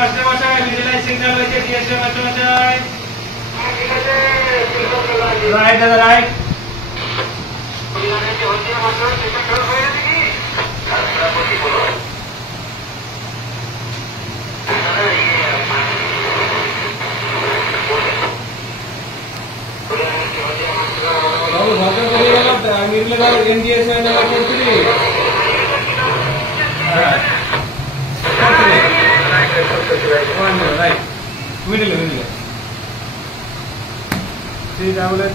Master মশাই vigilance signal হয়েছে DSA master মশাই। রাইট দাদা রাইট। বাবু ঘটনা চলে গেল মিডলে গেল এনডিএসএ নাম্বার 43 রাইট মিডলে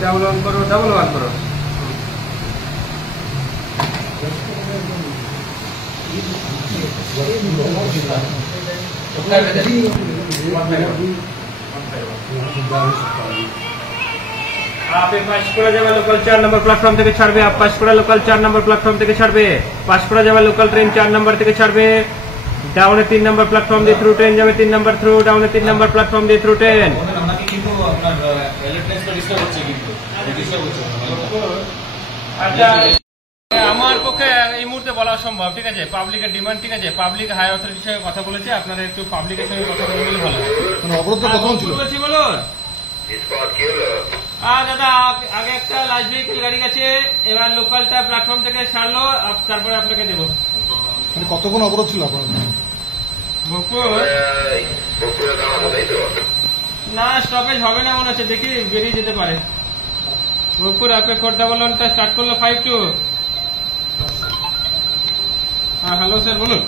ডাবল অন করো ডাবল ওয়ান করো। আপে পাঁশকুড়া যাওয়া লোকাল 4 নম্বর প্ল্যাটফর্ম থেকে ছাড়বে। আপ পাঁশকুড়া লোকাল 4 নম্বর প্ল্যাটফর্ম থেকে ছাড়বে। পাঁশকুড়া যাওয়া লোকাল ট্রেন 4 নম্বর থেকে ছাড়বে। ডাউনে 3 নম্বর প্ল্যাটফর্ম দিয়ে থ্রু ট্রেন যাবে 3 নম্বর থ্রু। ডাউনে 3 নম্বর প্ল্যাটফর্ম দিয়ে থ্রু ট্রেন। আচ্ছা আমার পক্ষে এই মুহূর্তে বলা অসম্ভব, ঠিক আছে? পাবলিকের ডিমান্ড, ঠিক আছে? পাবলিক হাই অথরিটির সঙ্গে কথা বলেছে, আপনারা একটু পাবলিকের সঙ্গে কথা বলে বলে ভালো হয়। অবরোধ কখন ছিল বলছি বলুন। দাদা আগে একটা লাস্ট ভেহিকল গাড়ি গেছে, এবার লোকালটা প্ল্যাটফর্ম থেকে ছাড়লো, তারপরে আপনাকে দেবো। কতক্ষণ অবরোধ ছিল আপনার? না স্টপেজ হবে না মনে হচ্ছে, দেখি বেরিয়ে যেতে পারে। ভোগপুর আপে খোর্ধা বলনটা স্টার্ট করলো 52। হ্যাঁ হ্যালো স্যার বলুন।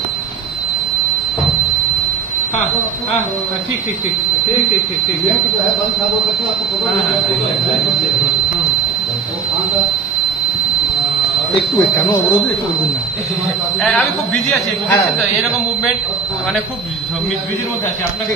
হ্যাঁ হ্যাঁ ঠিক ঠিক ঠিক ঠিক ঠিক ঠিক ঠিক একটু কেন অবরোধ একটু বলবেন না? আমি খুব বিজি আছি, এরকম মুভমেন্ট মানে খুব বিজির মধ্যে আছি আপনাকে।